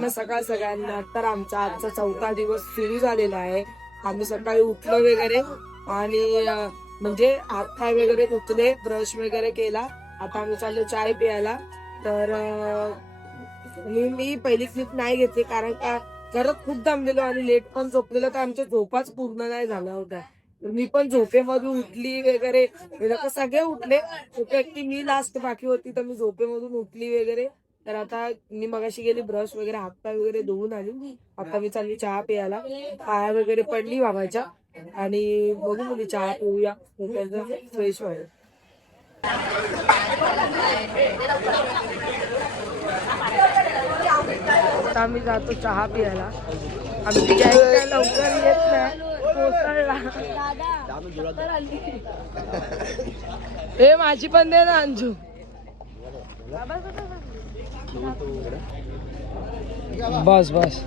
सकाळ सगळ्यांना तर आमचा आजचा 4था दिवस सुरू झालेला आहे. आम्ही सकाळी उठलो वगैरे आणि म्हणजे हात पाय वगैरे धुतले, ब्रश वगैरे केला. आता आम्ही चाललो चाय प्यायला. तर मी पहिली क्लिप नाही घेतली कारण का घरात खूप दमलेलो आणि लेट पण झोपलेलो, तर आमच्या झोपाच पूर्ण नाही झाला होता. मी पण झोपेमधून उठली वगैरे, सगळे उठले, एकटी मी लास्ट बाकी होती, तर मी झोपेमधून उठली वगैरे. तर आता मी मगाशी गेली ब्रश वगैरे हातपाय वगैरे धुवून आली. आता मी चालली चहा प्यायला. पाया वगैरे पडली बाबाच्या आणि बघू मुली चहा पिऊया फ्रेश व्हायला. आता आम्ही जातो चहा प्यायला. आमची गॅंग लवकर येत नाही, कोसळला. हे माझी पण दे ना अंजू. बस बस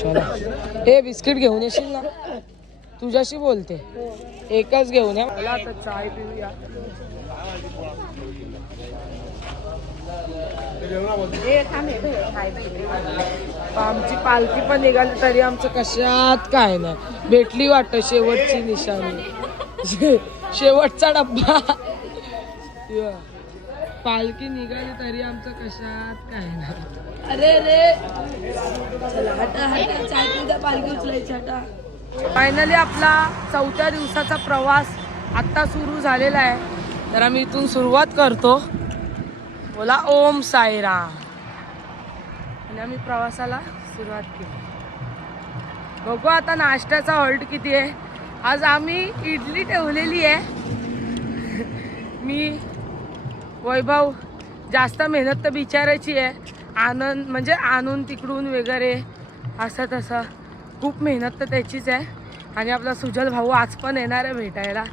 चला. हे बिस्किट घेऊन येशील ना, तुझ्याशी बोलते. एकच घेऊन या. मला आता चाय पिऊया. आमची पालखी पण निघाली तरी आमचं कशात काय नाही भेटली वाटत. शेवटची निशाणी, शेवटचा डब्बा. पालखी निघाली तरी आमचं कशात काय नाही. अरे रे हटा हटा, चाय पिऊया, पालखी उचलायची. हटा. फायनली आपला 4थ्या दिवसाचा प्रवास आता सुरू झालेला आहे. तर आम्ही इथून सुरुवात करतो. बोला ओम साईराम. आणि आम्ही प्रवासाला सुरुवात केली. बघू आता नाश्त्याचा हॉल्ट किती आहे. आज आम्ही इडली ठेवलेली आहे. मी वैभव जास्त मेहनत तर बिचारायची आहे. आनंद म्हणजे आणून तिकडून वगैरे असं तसं खूप मेहनत तर त्याचीच आहे. आणि आपला सुजल भाऊ आज पण येणार आहे भेटायला.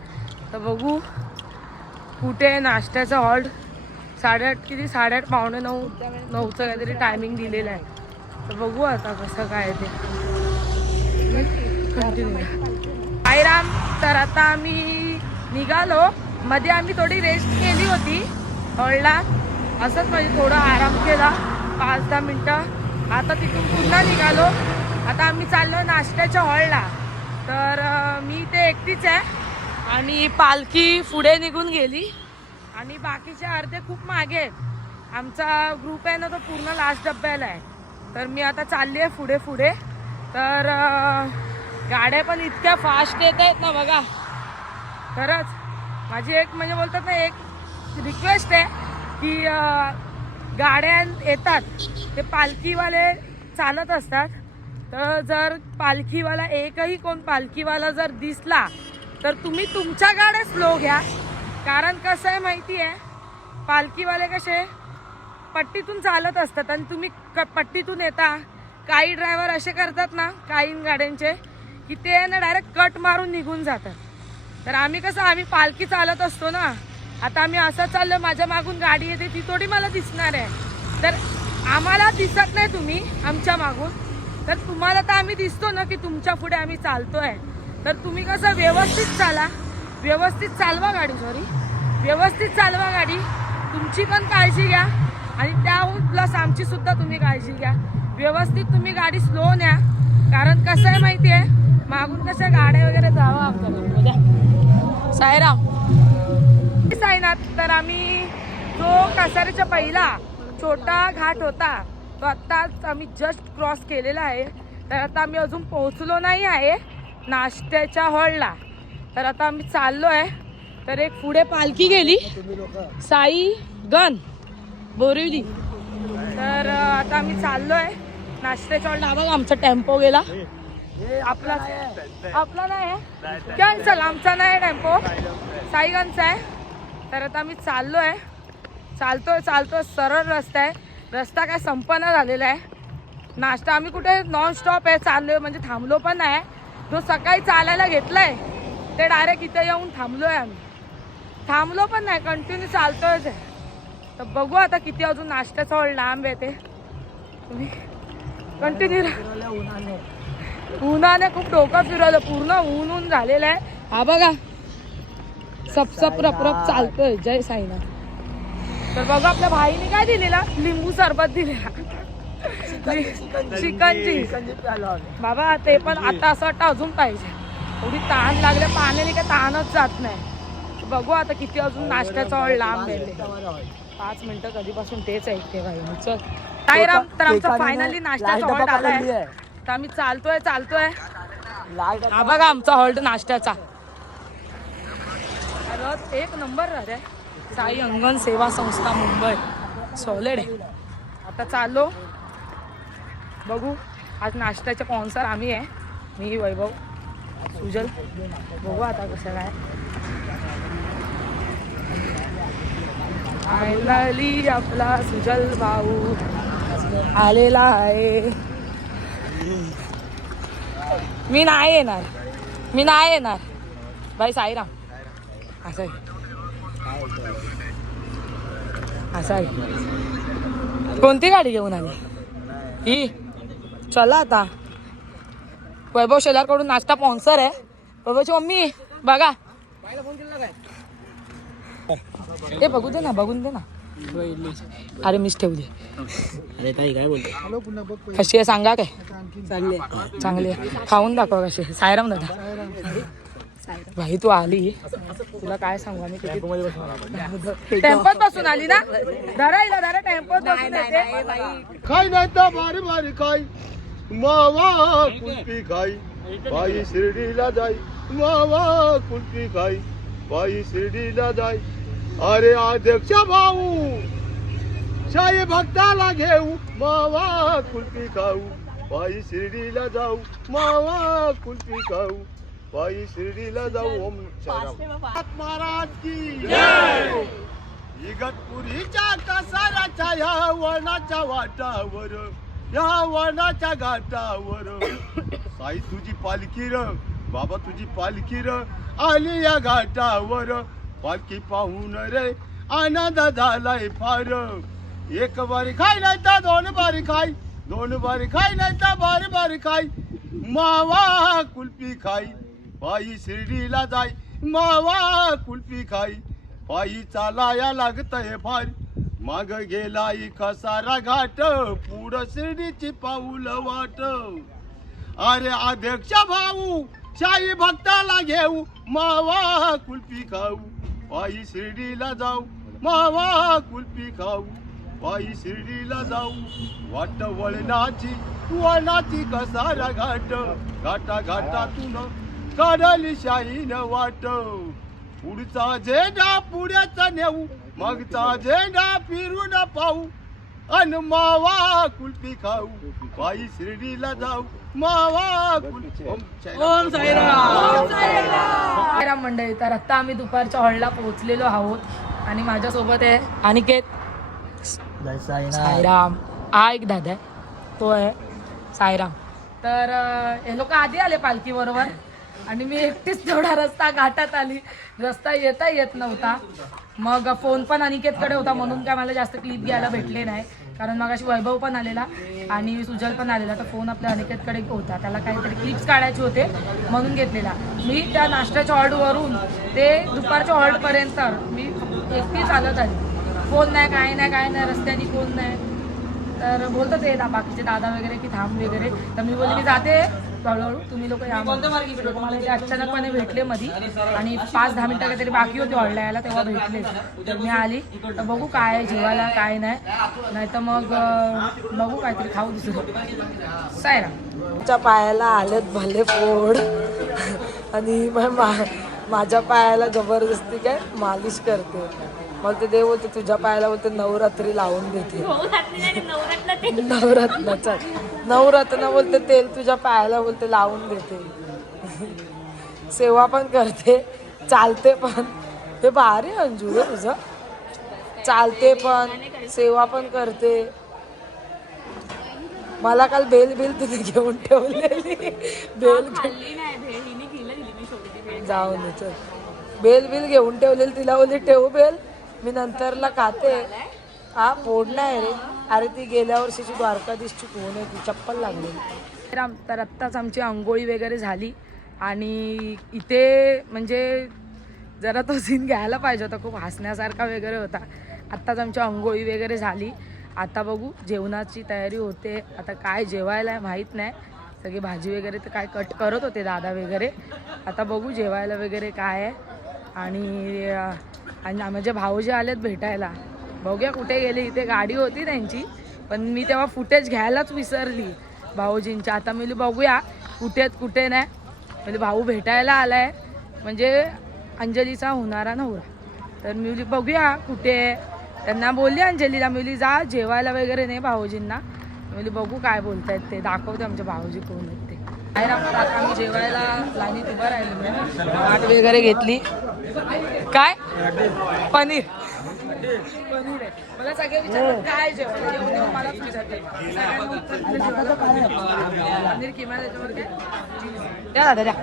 तर बघू कुठे नाश्त्याचा हॉल्ट. 8:30 किती 8:30 पावणे 9चं काहीतरी टायमिंग दिलेलं आहे. तर बघू आता कसं काय ते. कंटिन्यू साईराम. तर आता आम्ही निघालो. मध्ये आम्ही थोडी रेस्ट केली होती हॉलला, असंच म्हणजे थोडा आराम केला 5-10 मिनटं. आता तिथून पुन्हा निघालो. आता आम्ही चाललो नाश्त्याच्या हॉलला. तर मी ते एकटीच आहे आणि पालखी पुढे निघून गेली आणि बाकीचे अर्धे खूप मागे आहेत. आमचा ग्रुप आहे ना तो पूर्ण लास्ट डब्याला आहे. तर मी आता चालली आहे पुढे पुढे. तर गाड्या पण इतक्या फास्ट येत आहेत ना बघा. खरंच माझी एक म्हणजे बोलतात ना एक रिक्वेस्ट आहे की गाड्या येतात ते पालखीवाले चालत असतात. तर जर पालखीवाला एकही कोण पालखीवाला जर दिसला तर तुम्ही तुमच्या गाड्या स्लो घ्या. कारण कसं आहे माहिती आहे, पालखीवाले कसे पट्टीतून चालत असतात आणि तुम्ही पट्टीतून येता. काही ड्रायव्हर असे करतात ना काही गाड्यांचे की ते ना डायरेक्ट कट मारून निघून जातात. तर आम्ही पालखी चालत असतो ना. आता आम्ही असं चाललो, माझ्या मागून गाडी येते ती थोडी मला दिसणार आहे. तर आम्हाला दिसत नाही तुम्ही आमच्या मागून, तर तुम्हाला तर आम्ही दिसतो ना की तुमच्या पुढे आम्ही चालतोय. तर तुम्ही कसं व्यवस्थित चाला, व्यवस्थित चालवा गाडी. व्यवस्थित चालवा गाडी. तुमची पण काळजी घ्या आणि त्याहून प्लस आमची सुद्धा तुम्ही काळजी घ्या. व्यवस्थित तुम्ही गाडी स्लो न्या. कारण कसं आहे माहिती आहे, मागून कशा गाड्या वगैरे जावा आपल्याला. साईराम. साईनाथ. तर आम्ही जो कसाऱ्याच्या पहिला छोटा घाट होता तो आत्ताच आम्ही जस्ट क्रॉस केलेला आहे. तर आता आम्ही अजून पोहोचलो नाही आहे नाश्त्याच्या हॉलला. तर आता आम्ही चाललो आहे. तर एक पुढे पालखी गेली साई गण बोरिवली. तर आता आम्ही चाललो आहे नाश्त्याच्या हॉलला. बघा आमचा टेम्पो गेला. आपला नाही आहे, कॅन्सल. आमचा नाही टेम्पो, साईगंजचा आहे. तर आता आम्ही चाललो आहे. चालतो सरळ रस्ता आहे. रस्ता काय संपन्न झालेला आहे. नाश्ता आम्ही कुठे नॉन स्टॉप आहे चाललोय, म्हणजे थांबलो पण नाही. जो सकाळी चालायला घेतलाय ते डायरेक्ट इथे येऊन थांबलोय. आम्ही थांबलो पण नाही, कंटिन्यू चालतोयच आहे. तर बघू आता किती अजून नाश्त्याचा हॉल लांब आहे ते. तुम्ही कंटिन्यू. उन्हाने खूप डोकं फिरवलं, पूर्ण ऊन झालेलं आहे. हा बघा सपसप रपरप चालतोय. जय साईनाथ. तर बघा आपल्या भाईने काय दिलेला, लिंबू सरबत दिलेला. घेतली चिकनची बाबा. ते पण आता असं वाटतं अजून पाहिजे. एवढी तहान लागले पाण्याने काय तहानच जात नाही. बघू आता किती अजून नाश्त्याचा ऑर्डर लांब गेले. 5 मिनिटं कधीपासून तेच ऐकते बाई. चल साईराम. तर आमचा फायनली नाश्त्याचा हॉल्ट आलाय. तर आम्ही चालतोय. हा बघा आमचा हॉल्ट नाश्त्याचा. एक नंबर रे. साई अंगण सेवा संस्था मुंबई सॉलिड आहे. आता चाललो बघू. आज नाश्त्याचे स्पॉन्सर आम्ही आहे. मी वैभव सुजल. बघू आता कसं काय. फायनली आपला सुजल भाऊ आलेला आहे. मी नाही येणार बाई. साईराम असं आहे. कोणती गाडी घेऊन आली ही? चला आता. वैभव शेलारकडून नाश्ता स्पॉन्सर आहे. वैभवची मम्मी बघा. हे बघून दे ना. अरे मीच ठेवली. कशी आहे सांगा. काय चांगली आहे. खाऊन दाखवा कशी. साईराम दादा भाई तू आली. तुला काय सांगू आम्ही टेम्पोत बसून आली ना. धरा टेम्पोत बसून येते. खाई नाही तर बारी खाई मावा कुल्फी खाई बाई शिर्डीला जाई. मावा कुल्फी खाई बाई शिर्डीला जाई. अरे अध्यक्ष भाऊ शाही भक्ताला घेऊ. मावा कुल्फी खाऊ बाई शिर्डीला जाऊ. मावा कुल्फी खाऊ बाई शिर्डीला जाऊ. ओम महाराज की जय. इगतपुरीच्या कसाऱ्याच्या या वनाच्या वाटावर या वनाच्या घाटावर साई तुझी पालखी र बाबा तुझी पालखी र आली या घाटावर. पालखी पाहून रे आनंद झालाय फार. एक बारी खाय नाही तर 2 बारी खाय. 2 बारी खाय नाही तर बारी खाय. मावा कुल्फी खाई पायी शिर्डीला जाय. मावा कुल्फी खाई पायी चालाया लागतय फार. माग गेलाई कसारा घाट पुढं शिर्डीची पाऊल वाट. अरे अध्यक्ष भाऊ शाही भक्ताला घेऊ. मावा कुल्फी खाऊ पायी शिर्डीला जाऊ. मावा कुल्फी खाऊ पायी शिर्डीला जाऊ. वाट वळणाची कसारा घाट. घाटातून काढली शाहीन वाट. पुढचा झेंडा पुढ्याचा नेऊ. मागचा झेंडा फिरून पाहू. अन मावा कुल्फी खाऊ पायी शिर्डीला जाऊ. मावा कुल्फी. ओम साईराम मंडळी. तर आता आम्ही दुपारच्या हॉलला पोहोचलेलो आहोत आणि माझ्यासोबत आहे अनिकेत. साईराम. हा एक दादा आहे तो आहे साईराम. तर हे लोक आधी आले पालखी बरोबर आणि मी एकटीच तेवढा रस्ता घाटात आली. रस्ता येत नव्हता. मग फोन पण अनिकेतकडे होता म्हणून काय मला जास्त क्लिप घ्यायला भेटले नाही. कारण मग अशी वैभव पण आलेला आणि सुजल पण आलेला. तर फोन आपल्या अनिकेतकडे होता. त्याला काहीतरी क्लिप्स काढायचे होते म्हणून घेतलेला. मी त्या नाश्त्याच्या हॉल्टवरून ते दुपारच्या हॉल्टपर्यंत मी एकटी चालत आली. फोन नाही काय नाही रस्त्याने फोन नाही. तर बोलतात ते बाकीचे दादा वगैरे की थांब वगैरे. तर मी बोलले मी जाते हळूहळू तुम्ही लोक या. मला ते अचानकपणे भेटले मधी आणि 5-10 मिनिटं काहीतरी बाकी होती हॉल्टला यायला तेव्हा भेटले. तर मी आली. तर बघू काय जेवायला काय नाही तर मग बघू काहीतरी खाऊ दुसरं. साईराम. पायाला आलेत भले फोड आणि माझ्या पायाला जबरदस्ती काय मालिश करते. मग ते देव बोलते तुझ्या पायाला बोलते नवरात्री लावून देते. नवरत्न बोलते तेल तुझ्या पायाला बोलते लावून देते. सेवा पण करते चालते पण. हे भारी अंजू रे तुझं. चालते पण सेवा पण करते. मला काल बेल तिने घेऊन ठेवलेली. जाऊन दे चल. बेल घेऊन ठेवलेली तिला बोलली ठेवू बेल मी नंतरला खाते. हा फोड नाही रे. अरे ती गेल्या वर्षीची द्वारकाधीशची कोण आहे ती चप्पल लागलेली. तर आत्ताच आमची आंघोळी वगैरे झाली आणि इथे म्हणजे जरा तो सीन घ्यायला पाहिजे होता. खूप हसण्यासारखा वगैरे होता. आत्ताच आमची आंघोळी वगैरे झाली आता बघू जेवणाची तयारी होते. आता काय जेवायला माहीत नाही. सगळी भाजी वगैरे तर काय कट करत होते दादा वगैरे. आता बघू जेवायला वगैरे काय आहे. आणि माझे भाऊजी आलेत भेटायला. बघूया कुठे गेले. इथे गाडी होती त्यांची पण मी तेव्हा फुटेज घ्यायलाच विसरली भाऊजींच्या. आता मी बघूया कुठे आहेत कुठे नाही. म्हणजे भाऊ भेटायला आलाय म्हणजे अंजलीचा होणारा नवरा. तर मी बघूया कुठे. त्यांना बोलली अंजलीला मी जा जेवायला वगैरे नाही भाऊजींना. मी बघू काय बोलतायत ते. दाखवते आमचे भाऊजी कोण आहेत ते. काय आता आम्ही जेवायला लाईनीत उभं राहिलो. वाट वगैरे घेतली. काय पनीर पनीर आहे. मला सगळे विचारतात काय जेवायला येऊन येऊन मलाच विचारते. सगळ्यांना उत्तर दिलं जेवायला पनीर किंवा त्याच्यावर द्या दादा द्या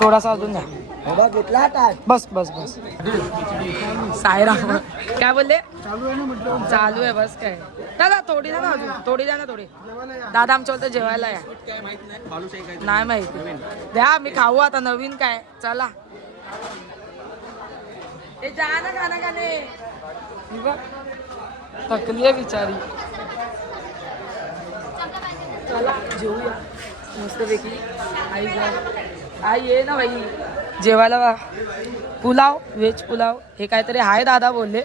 थोडासा अजून द्या. घेतला बस बस बस. साईराम काय बोलले. चालू आहे बस काय. दादा थोडी द्या ना अजून थोडी द्या ना थोडी. दादा आमच्या बोलतो जेवायला या. नाही माहिती द्या मी खाऊ आता नवीन काय. चला ए जा ना खाना खाणे. थकली आहे बिचारी. चला जेवूया मस्तपैकी. आई ये ना बाई जेवायला बा. पुलाव व्हेज पुलाव हे काहीतरी आहे दादा बोलले.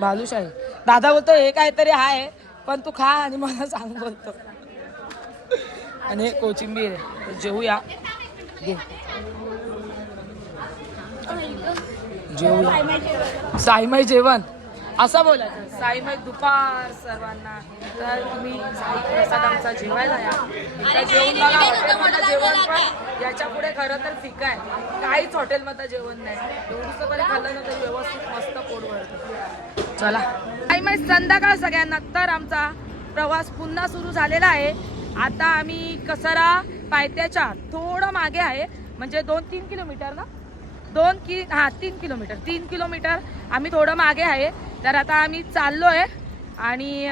बालुशाही दादा बोलतो हे काहीतरी आहे पण तू खा आणि मला सांग बोलतो. आणि कोचिंबीर आहे. जेवूया घे जेवूया. साईमाई जेवण असं बोलायचं. साईमाई दुपार सर्वांना. तर तुम्ही साई प्रसाद आमचा जेवायला या. इथं जेवण बघा हॉटेलमध्ये जेवण पण याच्या पुढे खरं तर फिका आहे. काहीच हॉटेलमध्ये जेवण नाही. एवढंसं बरे खाल्लं ना तर व्यवस्थित मस्त पोट भरतं. चला साईमाई संध्याकाळ सगळ्यांना. तर आमचा प्रवास पुन्हा सुरू झालेला आहे. आता आम्ही कसारा पायथ्याच्या थोडं मागे आहे. म्हणजे 2-3 किलोमीटर ना 3 किलोमीटर 3 किलोमीटर आम्ही थोडं मागे आहे. तर आता आम्ही चाललोय आणि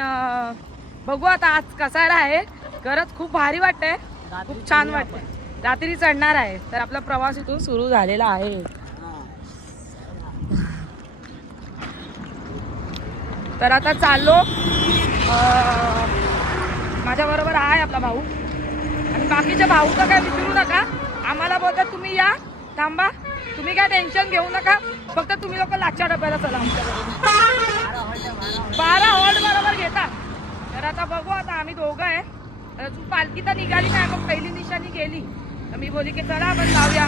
बघू आता आज कसारा आहे. खरंच खूप भारी वाटतंय. खूप छान वाटतंय. रात्री चढणार आहे. तर आपला प्रवास इथून सुरू झालेला आहे. तर आता चाललो. माझ्या बरोबर आहे आपला भाऊ आणि बाकीच्या भाऊचं काय विचारू नका. आम्हाला बोलतात तुम्ही या थांबा तुम्ही काय टेन्शन घेऊ नका. फक्त तुम्ही लोक लाच्या डब्याला चला आमच्याबरोबर. 12 हॉल्ट बरोबर घेतात. तर आता बघू आता आम्ही दोघं आहे. तू पालखी तर निघाली नाही मग पहिली निशाणी गेली. तर मी बोली की चला आपण जाऊया.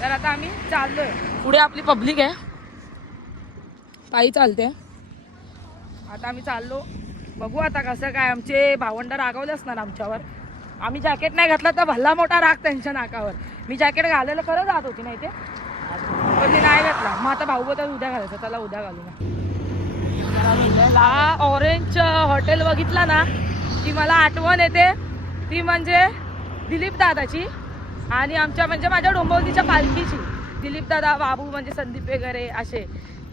तर आता आम्ही चाललोय. पुढे आपली पब्लिक आहे पायी चालते. आता आम्ही चाललो. बघू आता कसं काय. आमचे भावंड रागवले असणार आमच्यावर. आम्ही जॅकेट नाही घातलं तर भल्ला मोठा राग त्यांच्या नाकावर. मी जॅकेट घालायला खरं जात होती नाही ते पण मी नाही घातला. मग आता भाऊ बोलतात उद्या घालायचं. चला उद्या घालू ना. ऑरेंज हॉटेल बघितला ना की मला आठवण येते. ती म्हणजे दिलीप दादाची आणि आमच्या म्हणजे माझ्या डोंबिवलीच्या पालखीची. दिलीप दादा बाबू म्हणजे संदीप वगैरे असे.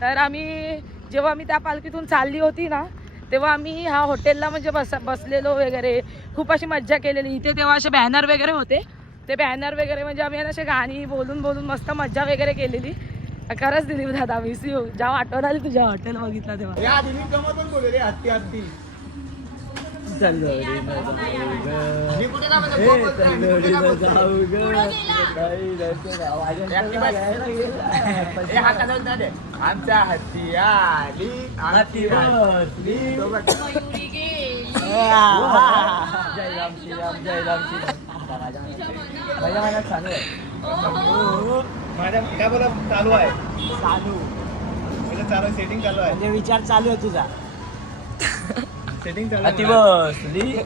तर आम्ही जेव्हा मी त्या पालखीतून चालली होती ना तेव्हा आम्ही ह्या हॉटेलला म्हणजे बसलेलो वगैरे. खूप अशी मज्जा केलेली. इथे तेव्हा असे बॅनर वगैरे होते. ते बॅनर वगैरे म्हणजे आम्ही असे गाणी बोलून बोलून मस्त मज्जा वगैरे केलेली. खरंच दिलीप दादा मिस यू. जेव्हा आठवण आली तुझ्या हॉटेल बघितला तेव्हा. आमच्या हत्ती आली हत्ती बसली. जय राम श्रीराम जय राम श्रीराम. माझ्या मनात चालू आहे. माझ्या काय बोला चालू आहे. चालू सेटिंग चालू आहे. म्हणजे विचार चालू आहे तुझा. सेटिंग चालू अति बसली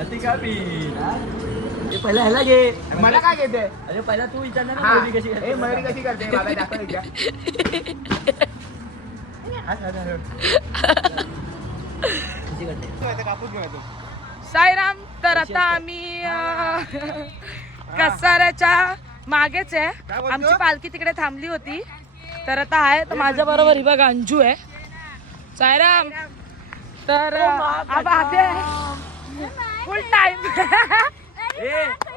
अति का बी. पहिला ह्याला घे. मला काय घेते. अरे पहिला तू विचारणार ना मयुरी कशी करते. मयुरी कशी करते मला दाखव. कापूस घेऊन साईराम. तर आता आम्ही कसाऱ्याच्या मागेच आहे. आमची पालखी तिकडे थांबली होती. तर आता आहे तर माझ्या बरोबर ही बघा अंजू आहे. साईराम. तर फुल टाइम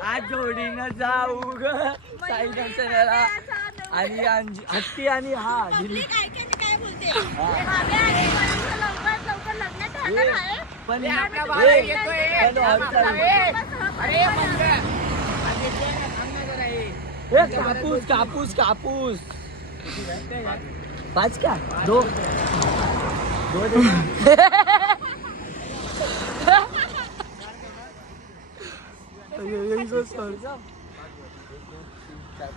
आज जोडीनं जाऊ ग साई दर्शनाला. आणि हत्ती आणि हा दिलीप पण कापूस कापूस कापूस 5 का 2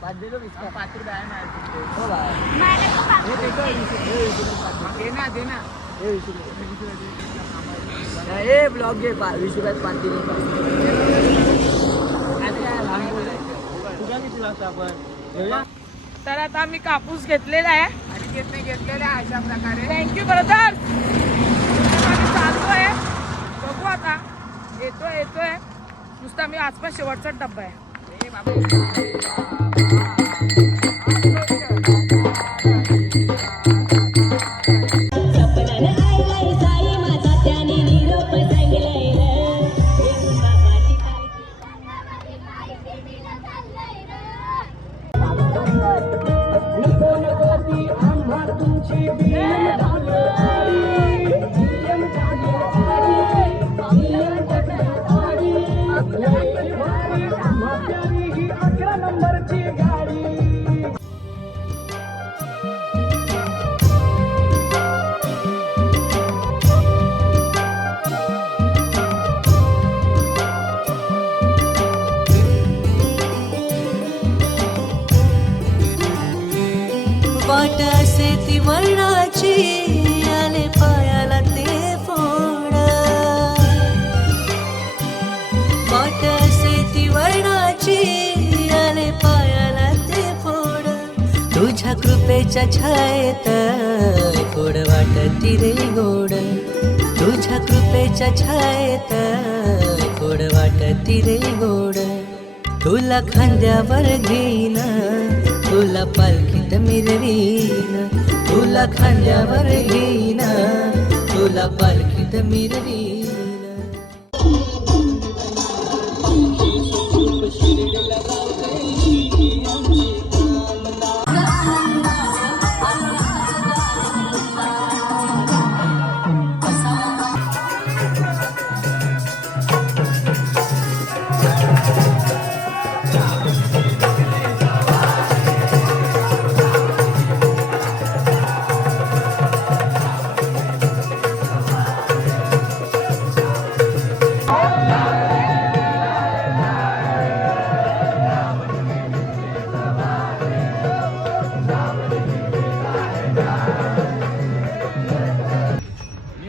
5 दिलो 5 रुपये आहे ना ए ब्लॉग घे 20 रुपयात 5 दिले तर आता आम्ही कापूस घेतलेला आहे आणि घेतलेला आहे अशा प्रकारे. Thank you brother. चालू आहे बघू आता येतोय नुसता मी आज पण शेवटचा डब्बा आहे. वाट असे ती वर्णाची आले पायाला ते फोड वाट असे ती वर्णाची आले पायाला ते फोड तुझ्या कृपेच्या छायेत गोड वाटती रे गोड तुझ्या कृपेच्या छायेत गोड वाटती रे गोड तुला खांद्यावर घेईन तुला पालखीत मिरवीन तुला खांद्यावर घेईन तुला पालखीत मिरवीन.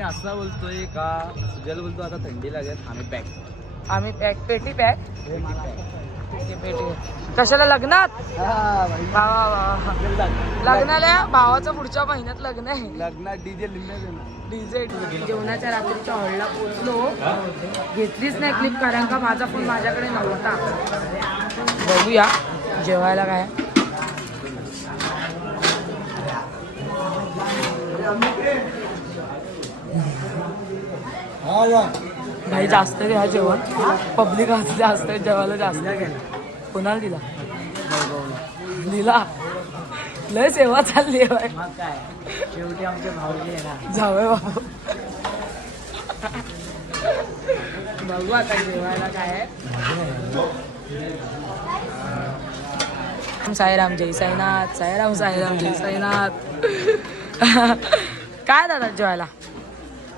असा बोलतोय का सुजल बोलतो आता थंडी लागेल आम्ही पॅक पेटी पॅक कशाला लग्नात लग्नाला भावाचं पुढच्या महिन्यात लग्न आहे. लग्नात डीजे जेवणाच्या रात्रीच्या हॉलला पोचलो. घेतलीच नाही क्लिप कारण का माझा फोन माझ्याकडे नव्हता. बघूया जेवायला काय. भाई जास्त घ्या जेवण. पब्लिक आज जास्त जेवायला जास्त कोणाला दिला लय सेवा चालली आहे शेवटी आमचे भाऊजी जावे बाबू. बघू आता जेवायला काय आहे. साईराम जय साईनाथ साईराम साईराम जय साईनाथ. काय दादा जेवायला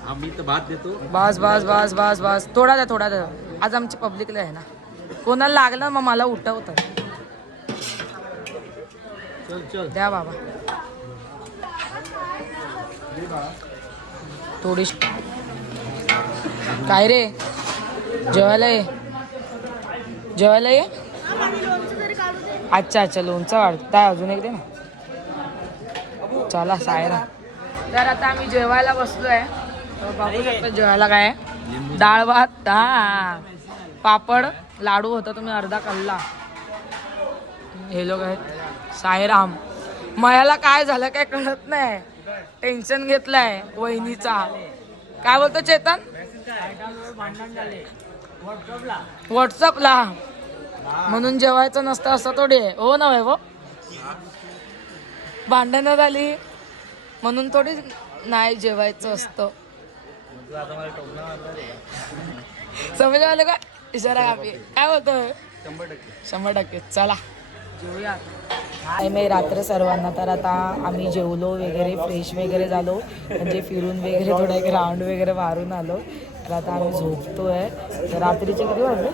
आम्ही तर भात देतो. बस बस बस बस बस थोडा द्या. आज आमची पब्लिकला आहे ना कोणाला लागलं मग मला उठवतात. चल द्या बाबा थोडीशी. काय रे जेवायला ये. अच्छा लोणचं वाढताय अजून एक दे ना. चला सायरा. तर आता आम्ही जेवायला बसलोय. बघू शकता जेवायला काय आहे. डाळ भात पापड लाडू होता तुम्ही अर्धा खाल्ला. हे लोक आहेत साईराम. मयाला काय झालं काय कळत नाही. टेन्शन घेतलंय वहिनीचा. काय बोलतो चेतन. व्हॉट्सअपला म्हणून जेवायचं नसतं असं थोडी आहे. हो ना वैभव भांडणं झाली म्हणून थोडी नाही जेवायचं असतं. समज आलं का इशारा कापी काय होतं 100%. चला जेवूया. काय मी रात्र सर्वांना. तर आता आम्ही जेवलो वगैरे फ्रेश वगैरे झालो म्हणजे फिरून वगैरे थोडा एक राऊंड वगैरे मारून आलो. तर आता आम्ही झोपतोय. तर रात्रीचे किती वाजले?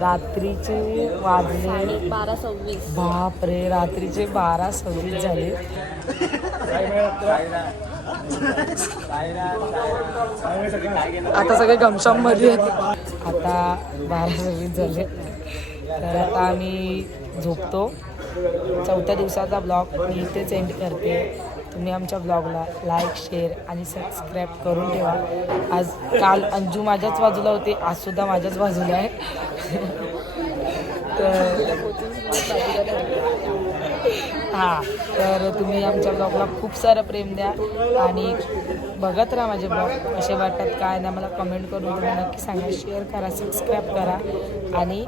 रात्रीचे वाजले 12:26. बापरे रात्रीचे 12:26 झाले. आता सगळे गमशाम मध्ये आता 12:26 झाले. तर आता आम्ही झोपतो. 4थ्या दिवसाचा ब्लॉग मी इथेच एंड करते. तुम्ही आमच्या ब्लॉगला लाईक शेअर आणि सबस्क्राईब करून ठेवा. काल अंजू माझ्याच बाजूला होती, आजसुद्धा माझ्याच बाजूला आहे. हां तर तुम्ही आमच्या ब्लॉगला खूप सारं प्रेम द्या आणि बघत राहा माझे ब्लॉग. कसे वाटतात काय नाही मला कमेंट करून तुम्ही नक्की सांगा. शेअर करा सबस्क्राईब करा. आणि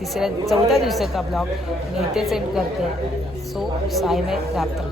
4थ्या दिवसाचा ब्लॉग मी इथेच एंड करते. सो सायमे रात्र.